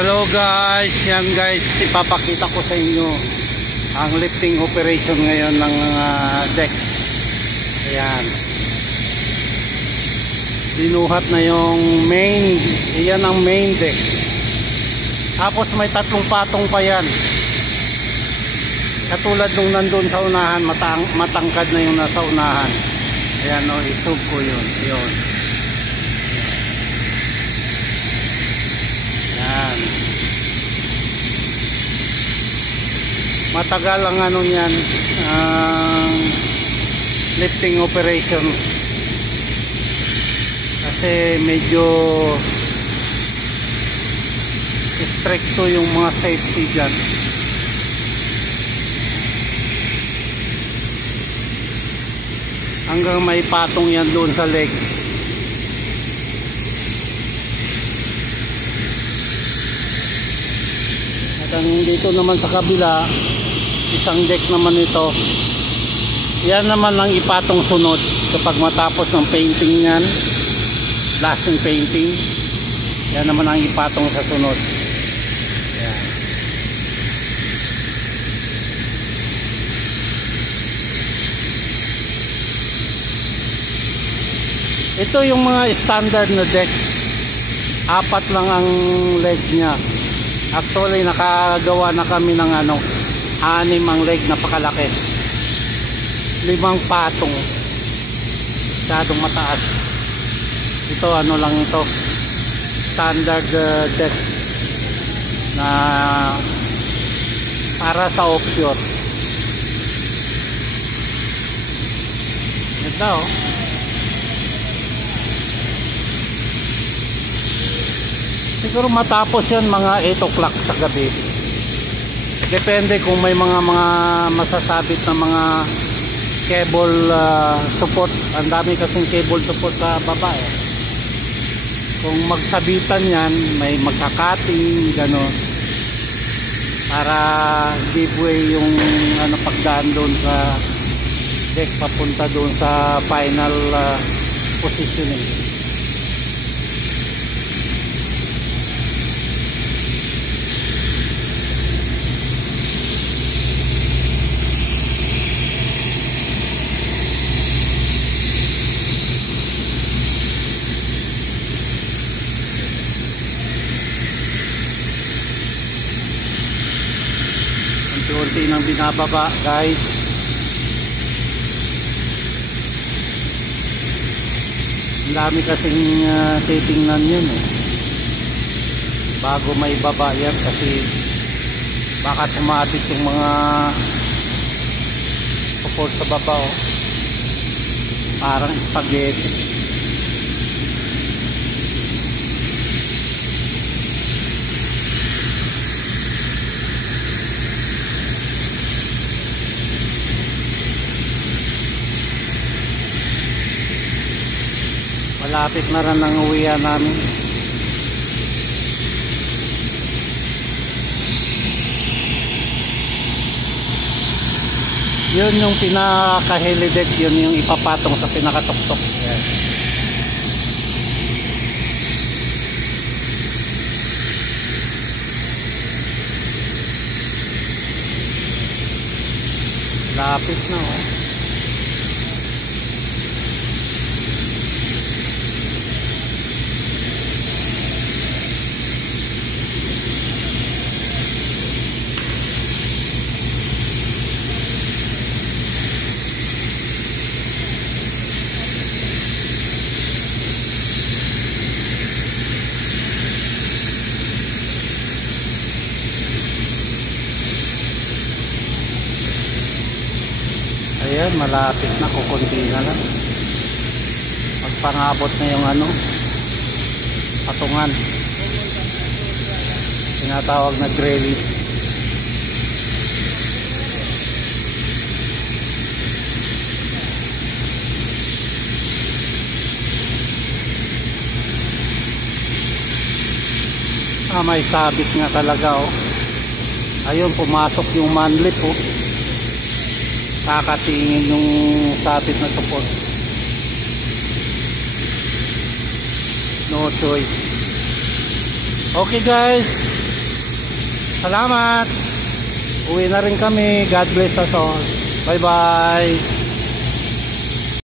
Hello guys, yan guys, ipapakita ko sa inyo ang lifting operation ngayon ng deck. Ayan, binuhat na yung main, iyan ang main deck. Tapos may tatlong patong pa yan, katulad nung nandun sa unahan, matangkad na yung nasa unahan. Ayan o, isub ko yun. Matagal ang ano niyan, lifting operation kasi medyo stricto yung mga safety dyan. Hanggang may patong yan doon sa leg. At ang dito naman sa kabila, isang deck naman ito. Yan naman ang ipatong sunod kapag matapos ng painting yan, lasting painting. Yan naman ang ipatong sa sunod. Yan. Ito yung mga standard na deck. 4 lang ang leg niya. Actually nakagawa na kami ng 6 ang leg, napakalaki. 5 patong, masyadong mataas. Ito ano lang ito, standard deck na para sa offshore. Ganda oh. Siguro matapos yan mga 8 o'clock sa gabi. Depende kung may mga masasabit na mga cable support. Ang dami kasing cable support sa baba eh. Kung magsabitan yan, may magkakating gano'n, para giveaway yung pagdaan doon sa deck papunta doon sa final positioning. Unti nang binababa guys. Ang dami kasing titingnan yun eh, bago may baba yan, kasi baka sumabit yung mga support sa baba oh. Parang spaghetti. Malapit na rin ang uwian namin. Yun yung pinaka-heli deck, yun yung ipapatong sa pinakatuktok. Yan. Lapit na oh. Ayan, malapit na, kukunti na lang. Magpangabot na yung patungan. Tinatawag na drilling. May sabit nga talaga oh. Ayun, pumasok yung manlip oh. Kakatingin yung sabit na support. No choice. Okay guys, Salamat. Uwi na rin kami. God bless us all. Bye bye.